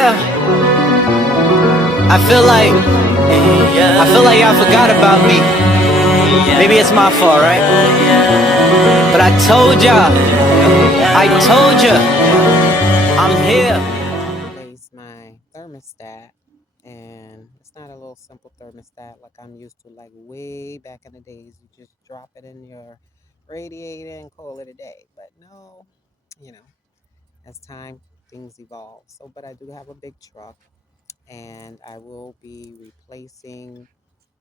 Yeah, I feel like y'all forgot about me. Maybe it's my fault, right? But I told y'all, I'm here. Replace my thermostat, and it's not a little simple thermostat like I'm used to, like way back in the days. You just drop it in your radiator and call it a day. But no, you know, as time things evolve. So, but I do have a big truck, and I will be replacing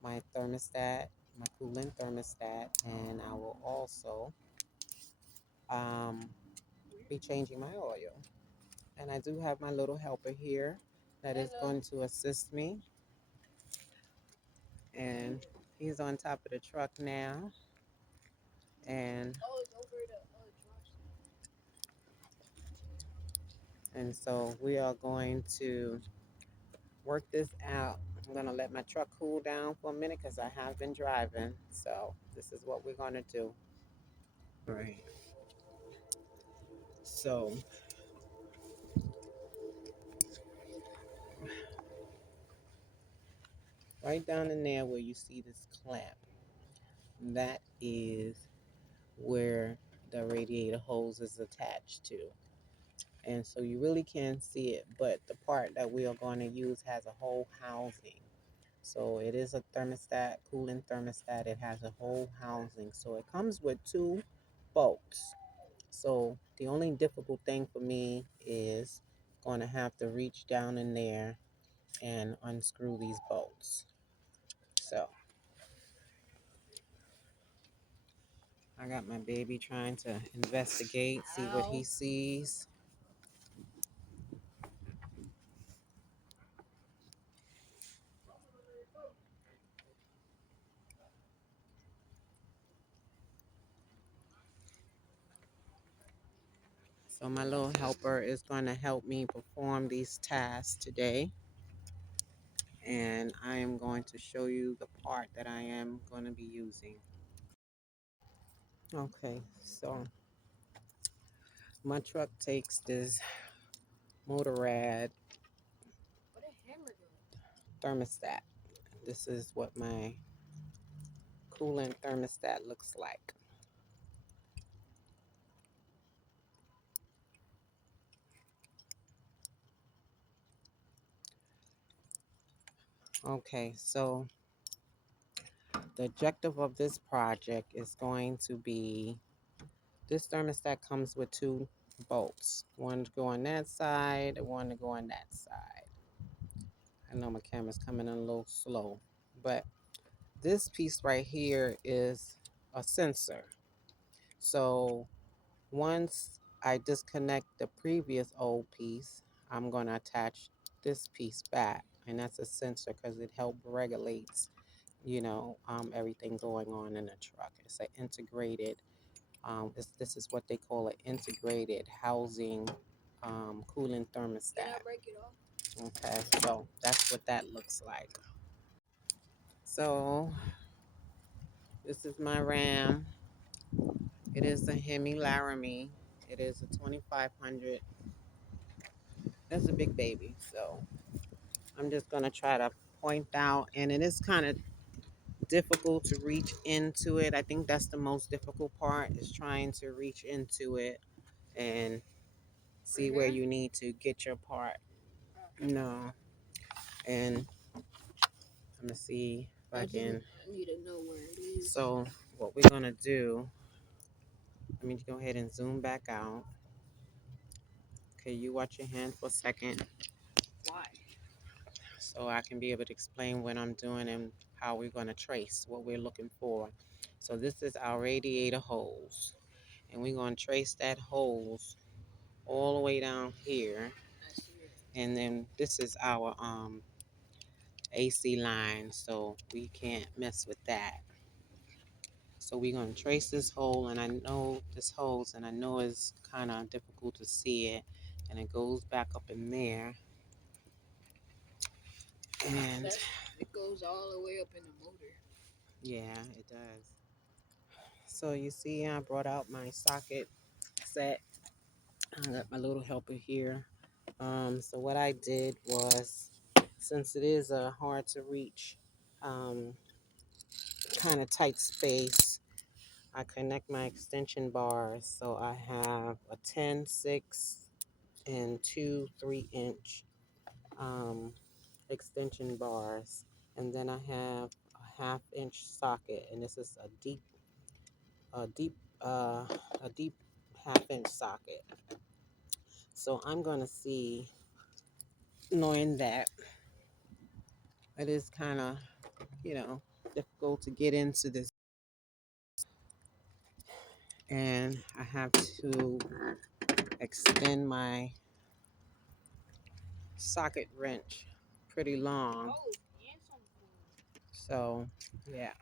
my thermostat, my coolant thermostat, and I will also um, be changing my oil. And I do have my little helper here that is going to assist me. And he's on top of the truck now. And so we are going to work this out. I'm going to let my truck cool down for a minute because I have been driving. So this is what we're going to do. All right. So right down in there where you see this clamp, that is where the radiator hose is attached to. And so you really can't see it, but the part that we are going to use has a whole housing. So it is a thermostat, cooling thermostat. It has a whole housing. So it comes with two bolts. So the only difficult thing for me is going to have to reach down in there and unscrew these bolts. So I got my baby trying to investigate, see what he sees. So my little helper is going to help me perform these tasks today. And I am going to show you the part that I am going to be using. Okay, so my truck takes this Motorrad thermostat. This is what my coolant thermostat looks like. Okay, so the objective of this project is going to be, this thermostat comes with two bolts. One to go on that side and one to go on that side. I know my camera's coming in a little slow, but this piece right here is a sensor. So once I disconnect the previous old piece, I'm going to attach this piece back, and that's a sensor because it helps regulates, everything going on in the truck. It's an integrated. This is what they call an integrated housing cooling thermostat. Can I break it off? Okay, so that's what that looks like. So this is my RAM. It is a Hemi Laramie. It is a 2500. That's a big baby. So I'm just going to try to point out, and it is kind of difficult to reach into it. I think that's the most difficult part, is trying to reach into it and see where you need to get your part. No. And I'm going to see if I can. I need to know where it is. So what we're going to do, let me go ahead and zoom back out. Okay, you watch your hand for a second. Why? So I can be able to explain what I'm doing and how we're going to trace what we're looking for. So this is our radiator hose, and we're going to trace that hose all the way down here. And then this is our AC line, so we can't mess with that. So we're going to trace this hole, and I know this hose, and I know it's kind of difficult to see it, and it goes back up in there. And it goes all the way up in the motor. Yeah, it does. So you see, I brought out my socket set. I got my little helper here So what I did was, since it is a hard to reach, kind of tight space, I connect my extension bars. So I have a 10, 6, and 2 3-inch extension bars, and then I have a 1/2 inch socket, and this is a deep, uh, a deep 1/2 inch socket. So I'm gonna see, knowing that it is kind of, difficult to get into this, and I have to extend my socket wrench pretty long. So yeah,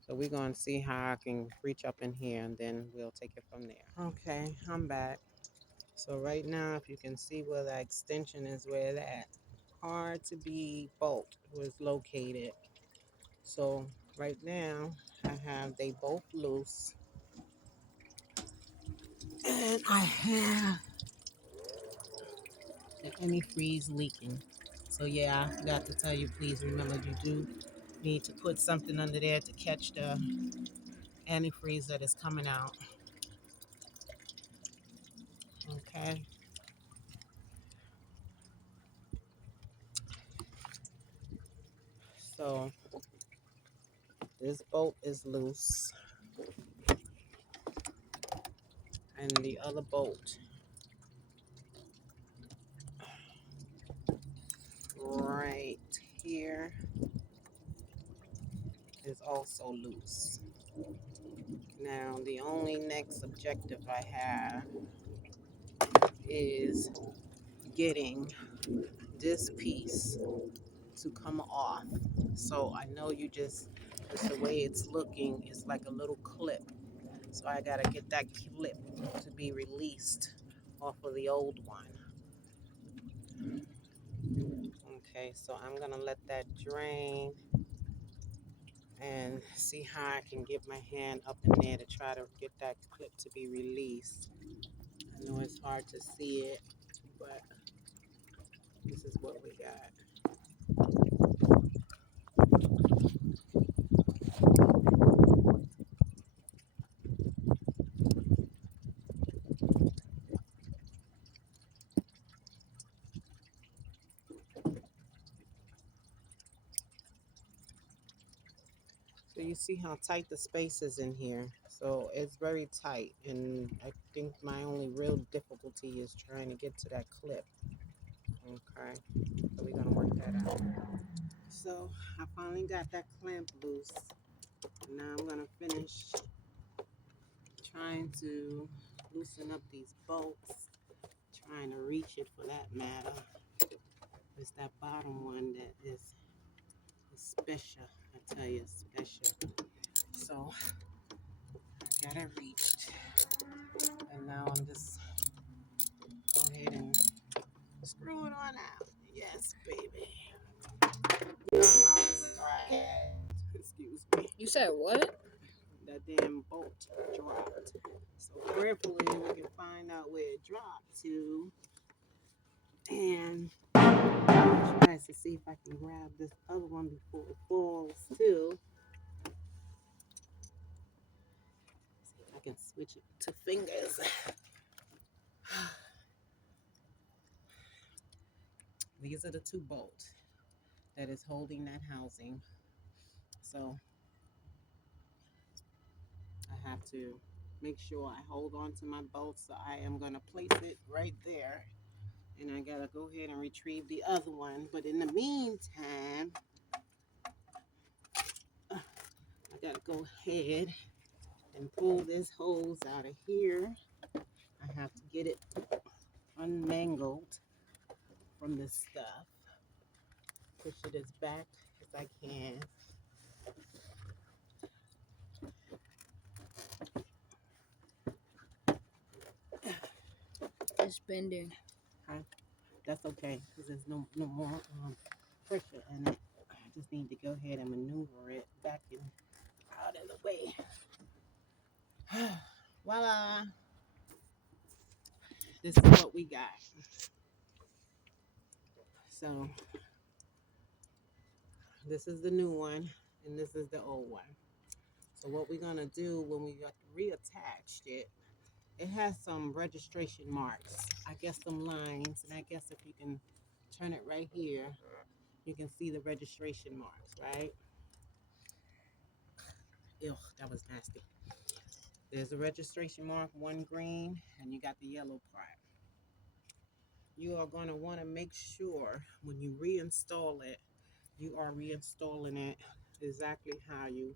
so we're gonna see how I can reach up in here, and then we'll take it from there. Okay, I'm back. So right now, if you can see where the extension is, where that hard to be bolt was located. So right now I have they both loose, and I have the antifreeze leaking. So yeah, I forgot to tell you, please remember you do need to put something under there to catch the antifreeze that is coming out. Okay. So this bolt is loose, and the other bolt right here is also loose. Now the only next objective I have is getting this piece to come off. So I know just the way it's looking, it's like a little clip. So I gotta get that clip to be released off of the old one. Okay, so I'm gonna let that drain and see how I can get my hand up in there to try to get that clip to be released. I know it's hard to see it, but this is what we got. So you see how tight the space is in here. So it's very tight, and I think my only real difficulty is trying to get to that clip. Okay, so we're gonna work that out. So I finally got that clamp loose. Now I'm gonna finish trying to loosen up these bolts, trying to reach it for that matter. It's that bottom one that is special, I tell you, special. So I got it reached, and now I'm just go ahead and screw it on out. Yes, baby. Excuse me. You said what? That damn bolt dropped. So prayerfully we can find out where it dropped to, and try to see if I can grab this other one before it falls too. See if I can switch it to fingers. These are the two bolts that is holding that housing. So I have to make sure I hold on to my bolts. So I am going to place it right there. And I got to go ahead and retrieve the other one. But in the meantime, I got to go ahead and pull this hose out of here. I have to get it unmangled from this stuff. Push it as back as I can. It's bending. That's okay, because there's no more pressure in it. I just need to go ahead and maneuver it back and out of the way. Voila! this is what we got. So this is the new one, and this is the old one. So what we're gonna do when we got reattached it, it has some registration marks. I guess some lines, and I guess if you can turn it right here, you can see the registration marks, right? Ew, that was nasty. There's a registration mark, one green, and you got the yellow part. You are going to want to make sure when you reinstall it, you are reinstalling it exactly how you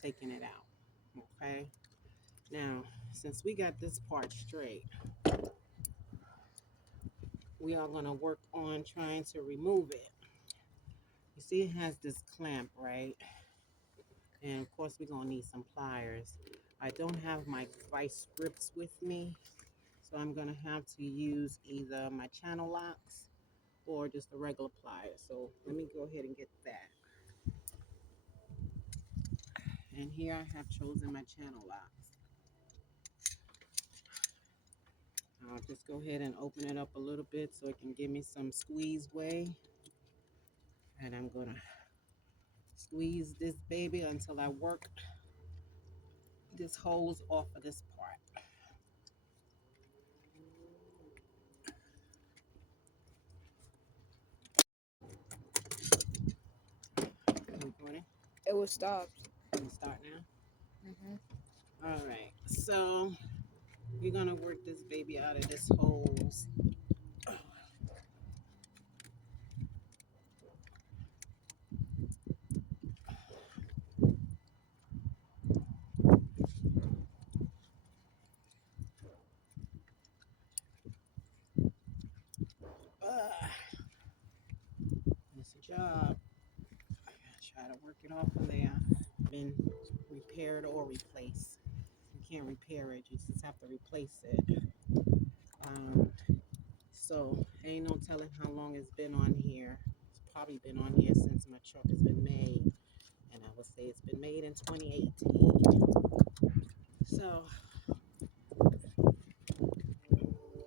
taking it out. Okay. Now, since we got this part straight, we are going to work on trying to remove it. You see, it has this clamp, right? And of course, we're going to need some pliers. I don't have my vice grips with me, so I'm going to have to use either my channel locks or just a regular pliers. So let me go ahead and get that. And here I have chosen my channel locks. I'll just go ahead and open it up a little bit so it can give me some squeeze way. And I'm going to squeeze this baby until I work this hose off of this part. Recording? It was stopped. Can we start now? Mm-hmm. All right. So we're going to work this baby out of this hose. It's a job. I gotta try to work it off of there. Been repaired or replaced. You can't repair it, you just have to replace it. So ain't no telling how long it's been on here. It's probably been on here since my truck has been made, and I would say it's been made in 2018. So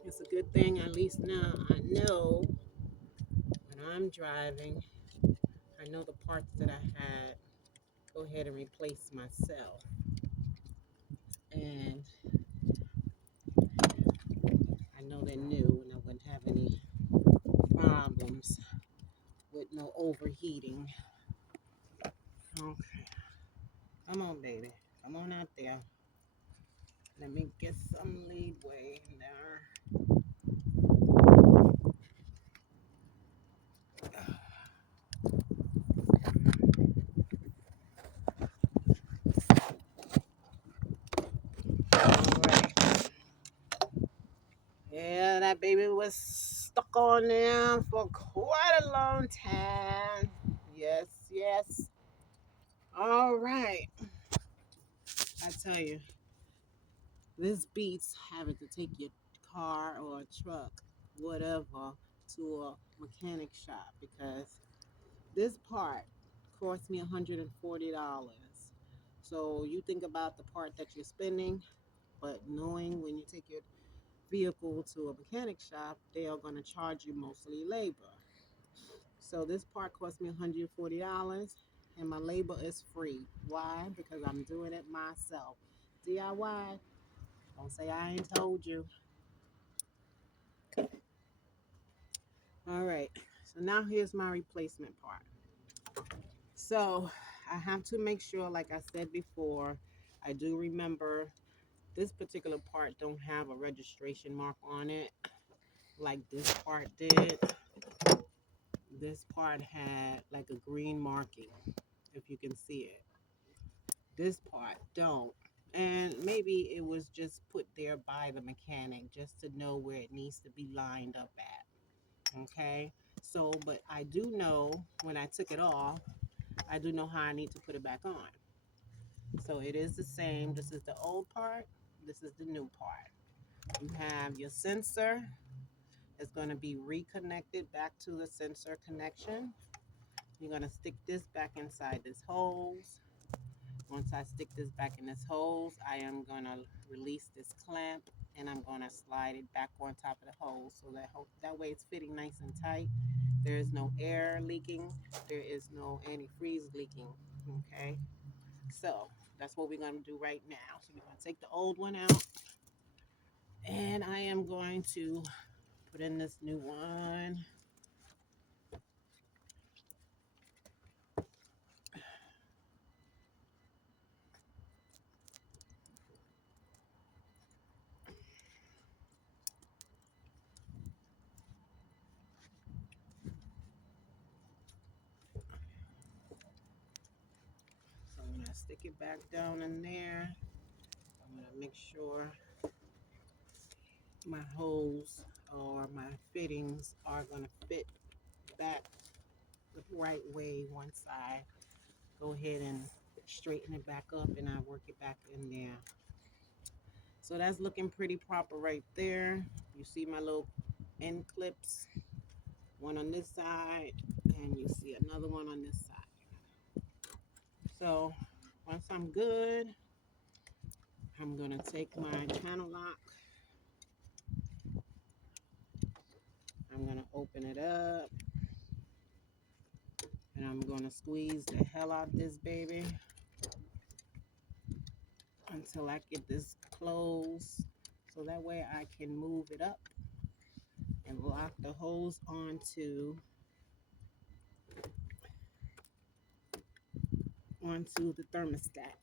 it's a good thing, at least now I know when I'm driving, I know the parts that I had go ahead and replace myself. And I know they're new and I wouldn't have any problems with no overheating. Okay. Come on, baby. Come on out there. Let me get some leeway in there. All right. Yeah, that baby was stuck on there for quite a long time. Yes, yes. All right. I tell you, this beats having to take your car or a truck, whatever, to a mechanic shop because this part cost me $140. So you think about the part that you're spending, but knowing when you take your vehicle to a mechanic shop, they are going to charge you mostly labor. So this part cost me $140 and my labor is free. Why? Because I'm doing it myself. DIY. Don't say I ain't told you. All right. So now here's my replacement part. So I have to make sure, like I said before, I do remember this particular part don't have a registration mark on it like this part did. This part had like a green marking, if you can see it. This part don't. And maybe it was just put there by the mechanic just to know where it needs to be lined up at. Okay? So, but I do know when I took it off, I do know how I need to put it back on. So it is the same. This is the old part. This is the new part. You have your sensor. It's going to be reconnected back to the sensor connection. You're going to stick this back inside this hose. Once I stick this back in this hose, I am going to release this clamp and I'm going to slide it back on top of the hose so that way it's fitting nice and tight. There is no air leaking. There is no antifreeze leaking. Okay, so that's what we're going to do right now. So we're going to take the old one out and I am going to put in this new one. So when I stick it back down in there, I'm going to make sure my hose or my fittings are going to fit back the right way once I go ahead and straighten it back up and I work it back in there. So that's looking pretty proper right there. You see my little end clips, one on this side and you see another one on this side. So once I'm good, I'm going to take my panel lock. I'm going to open it up and I'm going to squeeze the hell out of this baby until I get this closed so that way I can move it up and lock the hose onto the thermostat.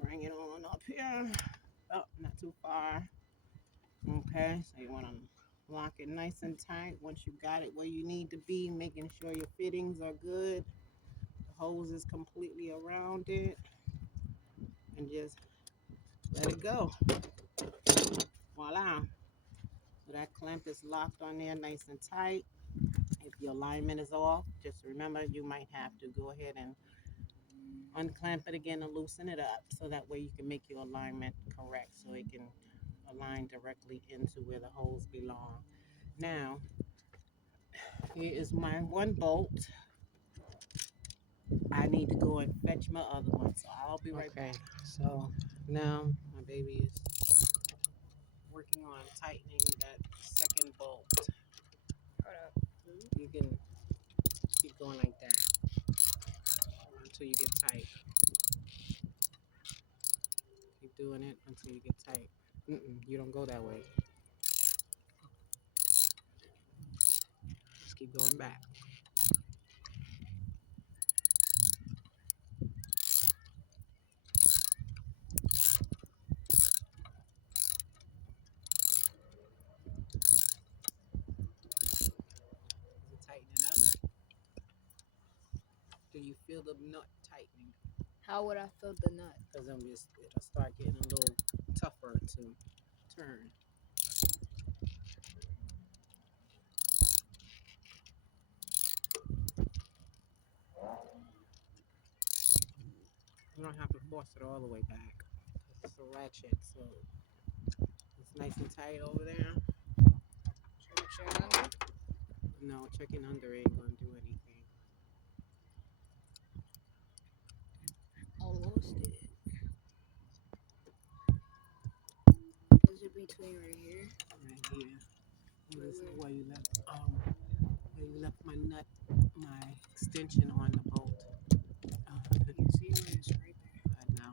Bring it on up here. Oh, not too far. Okay, so you want to lock it nice and tight. Once you got it where you need to be, making sure your fittings are good, the hose is completely around it, and just let it go. Voila. So that clamp is locked on there nice and tight. If your alignment is off, just remember you might have to go ahead and unclamp it again and loosen it up so that way you can make your alignment correct so it can align directly into where the holes belong. Now, here is my one bolt. I need to go and fetch my other one, so I'll be right back. So now my baby is working on tightening that second bolt. You can keep going like that until you get tight. Keep doing it until you get tight. You don't go that way. Just keep going back. Tightening up. Do you feel the nut tightening? How would I feel the nut? Because it'll start getting a little tougher to turn. You don't have to force it all the way back. It's a ratchet, so it's nice and tight over there. Check under? No, checking under ain't gonna do anything. Almost did. Is it between right here? Right here. This is where you left my nut, my extension on the bolt. You can see when it's right there. Right now.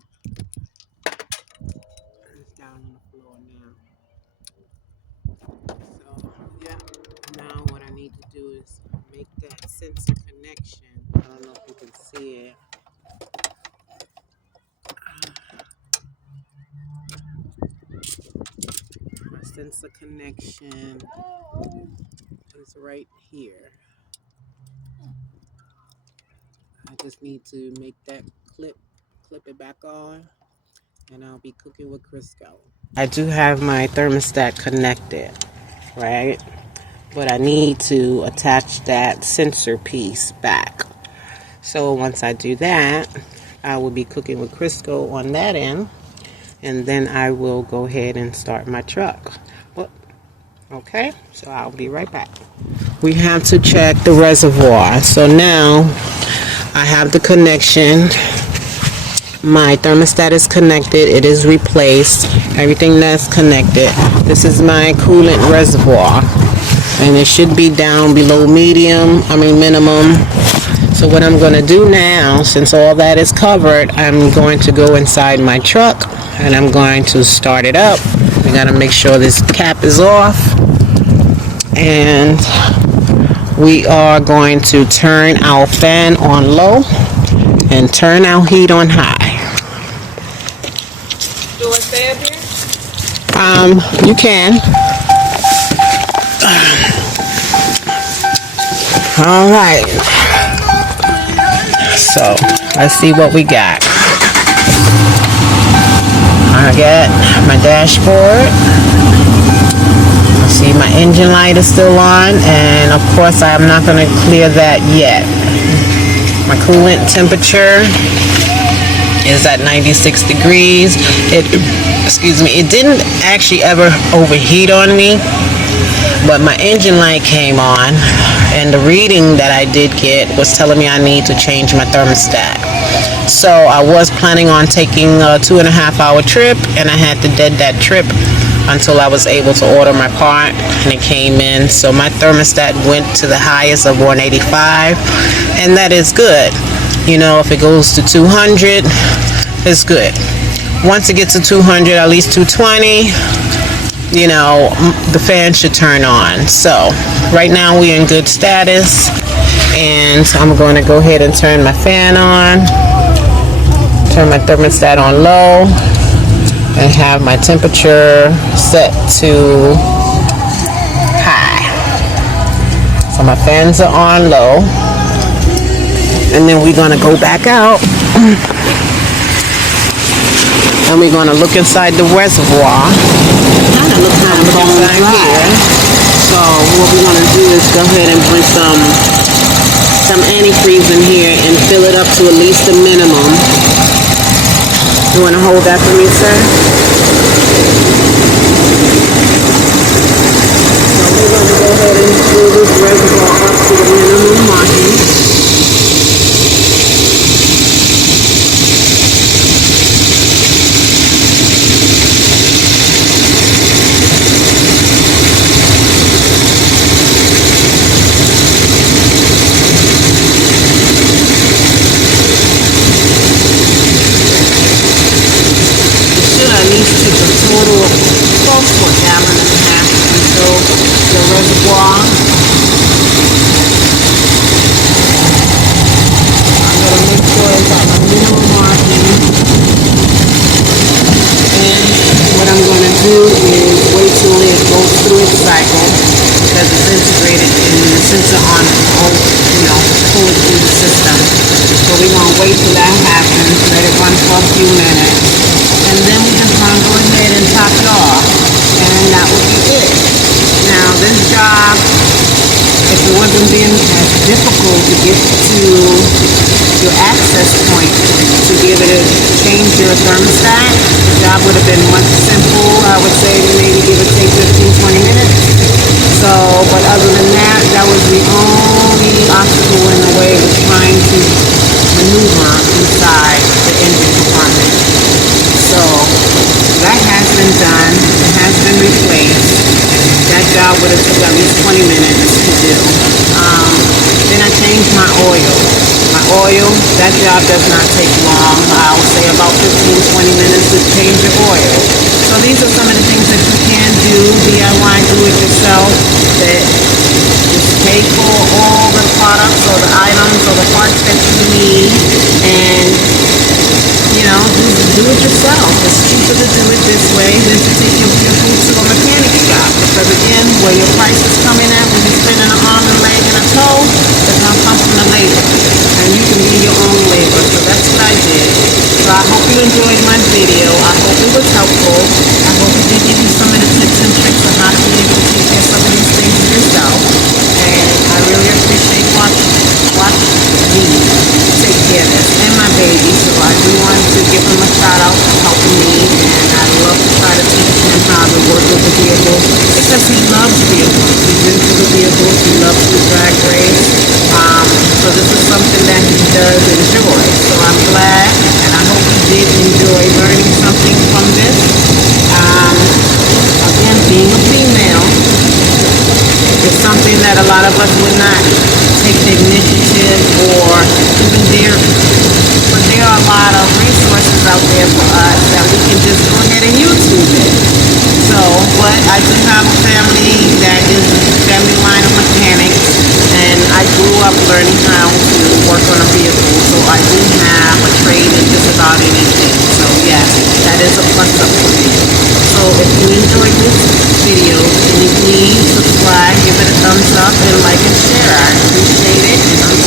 It's down on the floor now. So yeah. Now what I need to do is make that sensor connection. I don't know if you can see it. My sensor connection is right here. I just need to make that clip it back on, and I'll be cooking with Crisco. I do have my thermostat connected, right? But I need to attach that sensor piece back. So once I do that, I will be cooking with Crisco on that end, and then I will go ahead and start my truck. Okay, so I'll be right back. We have to check the reservoir. So now I have the connection. My thermostat is connected. It is replaced. Everything that's connected. This is my coolant reservoir. And it should be down below minimum. So what I'm going to do now, since all that is covered, I'm going to go inside my truck and I'm going to start it up. We got to make sure this cap is off. And we are going to turn our fan on low and turn our heat on high. Do I stay up here? You can. All right. So let's see what we got. I got my dashboard. See, my engine light is still on, and of course I am not going to clear that yet. My coolant temperature is at 96 degrees. It didn't actually ever overheat on me, but my engine light came on, and the reading that I did get was telling me I need to change my thermostat. So I was planning on taking a 2.5-hour trip, and I had to dead that trip until I was able to order my part, and it came in. So my thermostat went to the highest of 185, and that is good. You know, if it goes to 200, it's good. Once it gets to 200, at least 220, you know, the fan should turn on. So right now we're in good status, and I'm going to go ahead and turn my fan on, turn my thermostat on low, and have my temperature set to high. So my fans are on low, and then we're gonna go back out and we're gonna look inside the reservoir. Kind of look inside here. So what we're gonna do is go ahead and bring some antifreeze in here and fill it up to at least the minimum. You want to hold that for me, sir? So we're going to go ahead and fill this reservoir up to the minimum marking. At least take a total of close to 1.5 gallons to fill the reservoir. I'm going to make sure it's at my minimum marking. And what I'm going to do is wait till it goes through its cycle, because it's integrated in the sensor on pull it through the system. So we're going to wait till that happens, let it run for a few minutes. And then we're just going to go ahead and top it off. And that will be it. Now this job, if it wasn't being as difficult to get to your access point to be able to change your thermostat, the job would have been much simple. I would say maybe give or take 15-20 minutes. So, but other than that, that was the only obstacle in the way of trying to maneuver inside the engine compartment. So that has been done. It has been replaced. That job would have took at least 20 minutes to do. Then I changed my oil. My oil, that job does not take long. I'll say about 15-20 minutes to change your oil. So these are some of the things that you can do, DIY, do it yourself, that just pay for all the products or the items or the parts that you need, and do it yourself. It's cheaper to do it this way than to take your vehicle to a mechanic shop, because again, where your price is coming at when you're spending an arm and leg and a toe, it's going to come from the labor, and you can be your own labor. So that's what I did. So I hope you enjoyed my video. I hope it was helpful. I hope it did give you some of the tips and tricks on how to be able to take care of some of these things yourself. And I really appreciate watching me take care of this and my baby. So I do want to give him a shout out for helping me, and I love to try to teach him how to work with the vehicle, because he loves vehicles. He's into the vehicles. He loves to drag race. So this is something that he does enjoy. So I'm glad, and I hope you did enjoy learning something from this. Again, being a female is something that a lot of us would not take the initiative or even dare. But there are a lot of resources out there for us that we can just go ahead and YouTube it. So, but I do have a family that is family line of mechanics, and I grew up learning how to work on a vehicle. So I do have a trade in just about anything. So yes, that is a plus up for me. So if you enjoyed this video, can you please subscribe, give it a thumbs up, and like and share. I appreciate it. And